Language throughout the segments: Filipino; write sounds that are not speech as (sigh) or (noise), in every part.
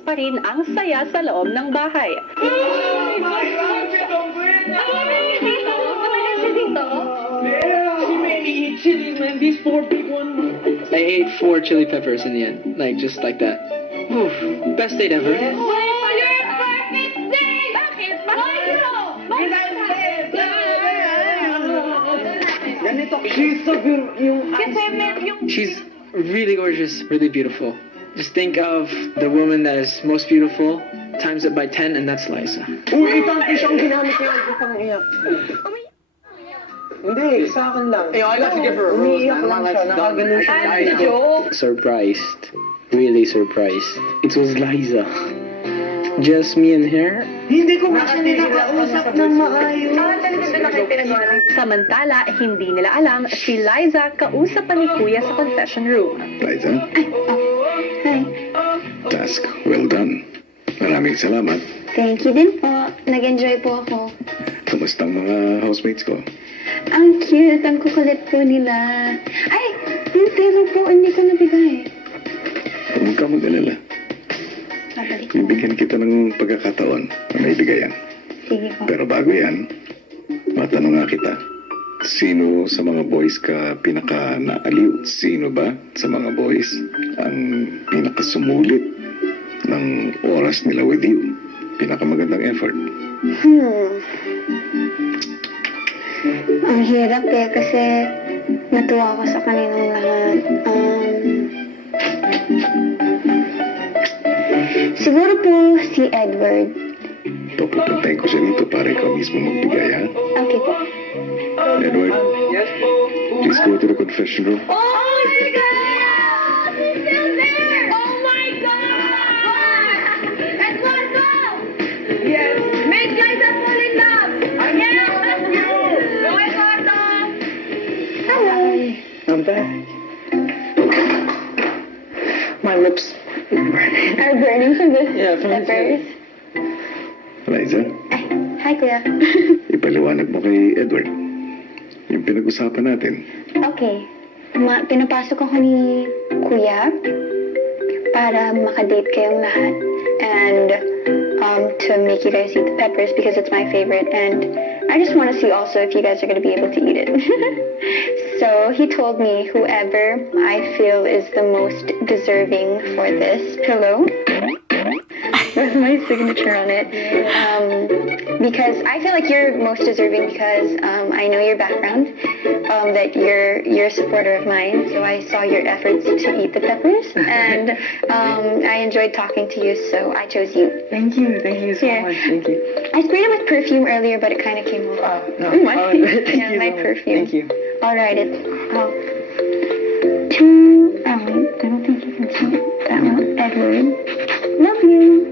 malakas pa rin ang saya sa loob ng bahay. I ate four chili peppers in the end, like just like that. Oof, best date ever. She's so beautiful. She's really gorgeous, really beautiful. Just think of the woman that is most beautiful, times it by 10, and that's Liza. Uy, ito ang isang ginamit niya. Ito pang iyak. Hindi, sa akin lang. Eh, I love to give her a rose, man. Lang siya, nakaganun siya. I'm the joke. Surprised. Really surprised. It was Liza. Just me and her? Hindi ko kasi nilakausap ng maayos. Samantala, hindi nila alam si Liza kausap ni Kuya sa confession room. Liza? Ay, oh. Hi. Task well done. Maraming salamat. Thank you din po. Nag-enjoy po ako. Kumusta ang mga housemates ko? Ang cute. Ang kukulit po nila. Ay! Yung tero po, hindi ko nabigay. Huwag um, ka mag-alala. Okay. Ibigyan kita ng pagkakataon na may bigayan. Sige okay. po. Pero bago yan, matanong nga kita. Okay sino sa mga boys ka pinaka naaliw? Sino ba sa mga boys ang pinaka sumulit ng oras nila with you? Pinaka magandang effort? Hmm. Ang hirap eh kasi natuwa ako sa kaninang lahat. Um, siguro po si Edward. Papupuntay ko siya dito para ikaw mismo magbigay ha? Okay po. Edward, Oh yes, Edward. Please oh, oh, oh. go to the confession room. You! (laughs) awesome! Hello. I'm back. My lips (laughs) are burning from this. Yeah, from the Liza. Hey. Hi, Claire. I'm going to Edward. yung pinag-usapan natin. Okay. Ma pinapasok ako ni Kuya para makadate kayong lahat. And um, to make you guys eat the peppers because it's my favorite. And I just want to see also if you guys are going to be able to eat it. (laughs) so he told me whoever I feel is the most deserving for this pillow. (laughs) That's my signature on it. Um, because I feel like you're most deserving because um, I know your background, um, that you're you're a supporter of mine. So I saw your efforts to eat the peppers, and um, I enjoyed talking to you, so I chose you. Thank you, thank you so Here. much, thank you. I sprayed it with perfume earlier, but it kind of came off. Uh, no. Oh no, mm, uh, thank (laughs) yeah, you my no perfume. Way. Thank you. All right, it's oh. two. I don't think you can see that one. Edward, love you.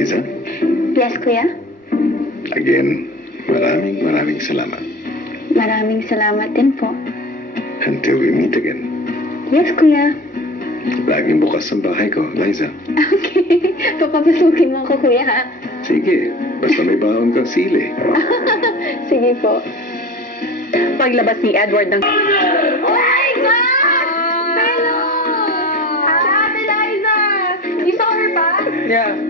Eliza? Yes, Kuya. Again, maraming maraming salamat. Maraming salamat din po. Until we meet again. Yes, Kuya. Laging bukas ang bahay ko, Liza. Okay. Papapasukin mo ako, Kuya. Sige. Basta may bahawang kang sili. (laughs) Sige po. Paglabas ni Edward ng... Oh Hello! Oh oh. Hi, Liza! You saw pa? Yeah.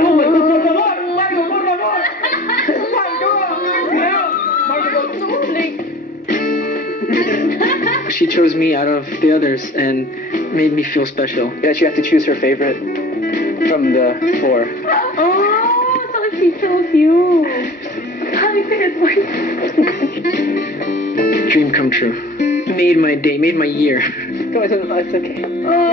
she chose me out of the others and made me feel special. Yeah, she had to choose her favorite from the four. Oh, so she chose you. (laughs) I Dream come true. Made my day, made my year. No, it's okay. Oh.